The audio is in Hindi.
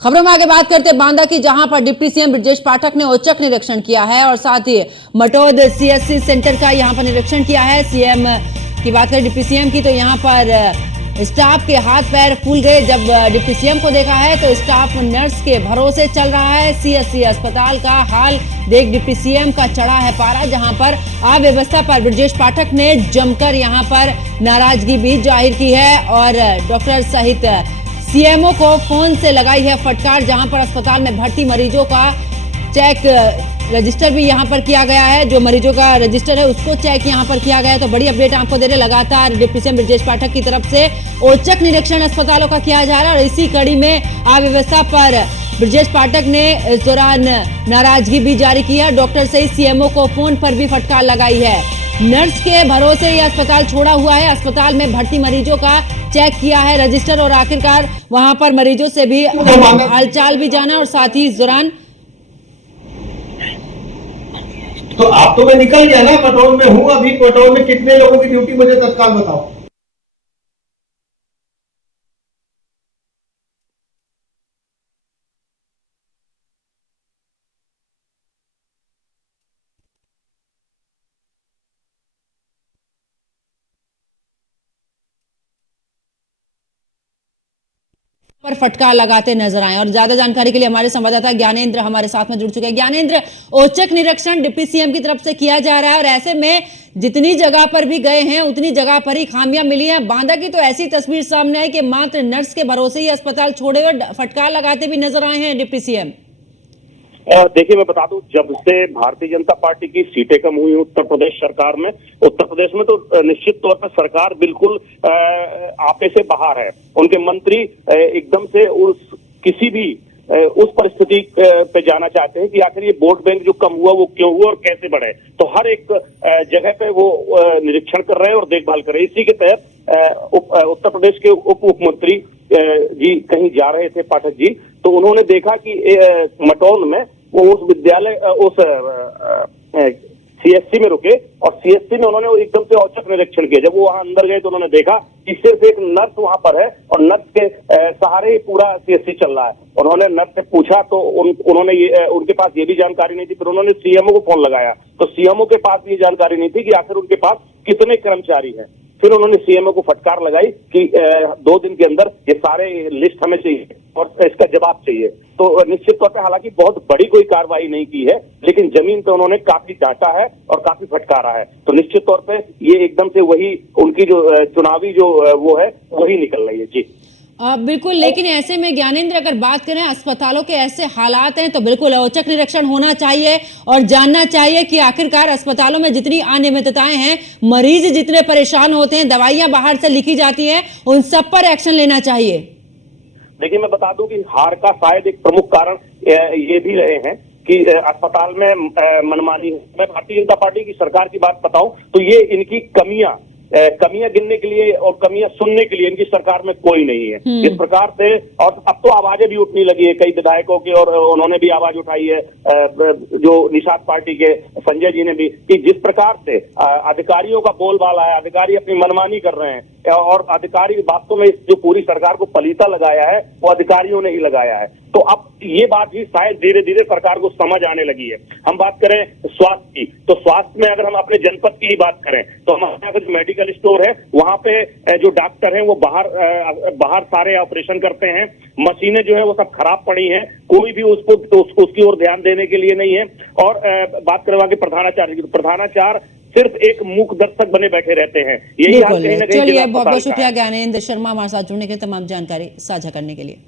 खबरों में आगे बात करते हैं बांदा की, जहां पर डिप्टी सीएम ब्रजेश पाठक ने औचक निरीक्षण किया है और साथ ही मटौद सीएससी सेंटर का यहां पर निरीक्षण किया है। सीएम की बात करें, डिप्टी सीएम की, तो यहां पर स्टाफ के हाथ पैर फूल गए जब डिप्टी सीएम को देखा है। तो स्टाफ नर्स के भरोसे चल रहा है। सीएससी अस्पताल का हाल देख डिप्टी सीएम का चढ़ा है पारा, जहां पर अव्यवस्था पर ब्रजेश पाठक ने जमकर यहां पर नाराजगी भी जाहिर की है और डॉक्टर सहित सीएमओ को फोन से लगाई है फटकार, जहां पर अस्पताल में भर्ती मरीजों का चेक रजिस्टर भी यहां पर किया गया है। जो मरीजों का रजिस्टर है उसको चेक यहां पर किया गया है। तो बड़ी अपडेट आपको दे रहे, लगातार डिप्टी सीएम ब्रजेश पाठक की तरफ से औचक निरीक्षण अस्पतालों का किया जा रहा है और इसी कड़ी में अव्यवस्था पर ब्रजेश पाठक ने इस दौरान नाराजगी भी जारी की है। डॉक्टर सहित सीएमओ को फोन पर भी फटकार लगाई है। नर्स के भरोसे ये अस्पताल छोड़ा हुआ है। अस्पताल में भर्ती मरीजों का चेक किया है रजिस्टर और आखिरकार वहां पर मरीजों से भी हालचाल भी जाना और साथ ही इस दौरान तो आप तो मैं निकल गया ना, कटौल में हूं अभी। कटौल में कितने लोगों की ड्यूटी मुझे तत्काल बताओ। पर फटकार लगाते नजर आए। और ज्यादा जानकारी के लिए हमारे संवाददाता ज्ञानेंद्र हमारे साथ में जुड़ चुके हैं। ज्ञानेंद्र, औचक निरीक्षण डिप्टी सीएम की तरफ से किया जा रहा है और ऐसे में जितनी जगह पर भी गए हैं उतनी जगह पर ही खामियां मिली हैं। बांदा की तो ऐसी तस्वीर सामने आई कि मात्र नर्स के भरोसे ही अस्पताल छोड़े और फटकार लगाते भी नजर आए हैं डिप्टी सीएम। देखिए, मैं बता दूं, जब से भारतीय जनता पार्टी की सीटें कम हुई उत्तर प्रदेश सरकार में, उत्तर प्रदेश में तो निश्चित तौर पर सरकार बिल्कुल आपे से बाहर है। उनके मंत्री एकदम से किसी भी उस परिस्थिति पे जाना चाहते हैं कि आखिर ये वोट बैंक जो कम हुआ वो क्यों हुआ और कैसे बढ़े। तो हर एक जगह पे वो निरीक्षण कर रहे हैं और देखभाल कर रहे हैं। इसी के तहत उत्तर प्रदेश के उप मुख्यमंत्री जी कहीं जा रहे थे, पाठक जी, तो उन्होंने देखा कि मटौल में वो उस विद्यालय उस सीएससी में रुके और सीएससी में उन्होंने एकदम से औचक निरीक्षण किया। जब वो वहां अंदर गए तो उन्होंने देखा कि सिर्फ एक नर्स वहां पर है और नर्स के सहारे ही पूरा सीएससी चल रहा है। उन्होंने नर्स से पूछा तो उन्होंने उनके पास ये भी जानकारी नहीं थी। फिर उन्होंने सीएमओ को फोन लगाया तो सीएमओ के पास भी ये जानकारी नहीं थी कि आखिर उनके पास कितने कर्मचारी हैं। फिर उन्होंने सीएमओ को फटकार लगाई कि 2 दिन के अंदर ये सारे लिस्ट हमें चाहिए और इसका जवाब चाहिए। तो निश्चित तौर पे हालांकि बहुत बड़ी कोई कार्रवाई नहीं की है, लेकिन जमीन पे उन्होंने काफी डांटा है और काफी फटकारा है। तो निश्चित तौर पे ये एकदम से वही उनकी जो चुनावी जो वो है वही निकल रही है। जी बिल्कुल, लेकिन ऐसे में ज्ञानेंद्र अगर बात करें अस्पतालों के ऐसे हालात हैं तो बिल्कुल औचक निरीक्षण होना चाहिए और जानना चाहिए कि आखिरकार अस्पतालों में जितनी अनियमितताएं हैं, मरीज जितने परेशान होते हैं, दवाइयां बाहर से लिखी जाती हैं, उन सब पर एक्शन लेना चाहिए। देखिए, मैं बता दूं कि हार का शायद एक प्रमुख कारण ये भी रहे हैं कि अस्पताल में मनमानी है। मैं भारतीय जनता पार्टी की सरकार की बात बताऊं तो ये इनकी कमियां गिनने के लिए और कमियां सुनने के लिए इनकी सरकार में कोई नहीं है। इस प्रकार से, और अब तो आवाजें भी उठने लगी है कई विधायकों की, और उन्होंने भी आवाज उठाई है, जो निषाद पार्टी के संजय जी ने भी, कि जिस प्रकार से अधिकारियों का बोलबाला है, अधिकारी अपनी मनमानी कर रहे हैं और अधिकारी वास्तव में जो पूरी सरकार को पलीता लगाया है वो अधिकारियों ने ही लगाया है। तो अब ये बात भी शायद धीरे धीरे सरकार को समझ आने लगी है। हम बात करें स्वास्थ्य की, तो स्वास्थ्य में अगर हम अपने जनपद की ही बात करें तो हमारे यहाँ जो मेडिकल स्टोर है वहां पे जो डॉक्टर हैं वो बाहर सारे ऑपरेशन करते हैं। मशीनें जो है वो सब खराब पड़ी हैं, कोई भी उसकी ओर ध्यान देने के लिए नहीं है। और बात करें वहां के प्रधानाचार्य की, तो प्रधानाचार्य सिर्फ एक मूक दर्शक बने बैठे रहते हैं। यही चलिए, बहुत बहुत शुक्रिया ज्ञानेंद्र शर्मा हमारे साथ जुड़ने के लिए, तमाम जानकारी साझा करने के लिए।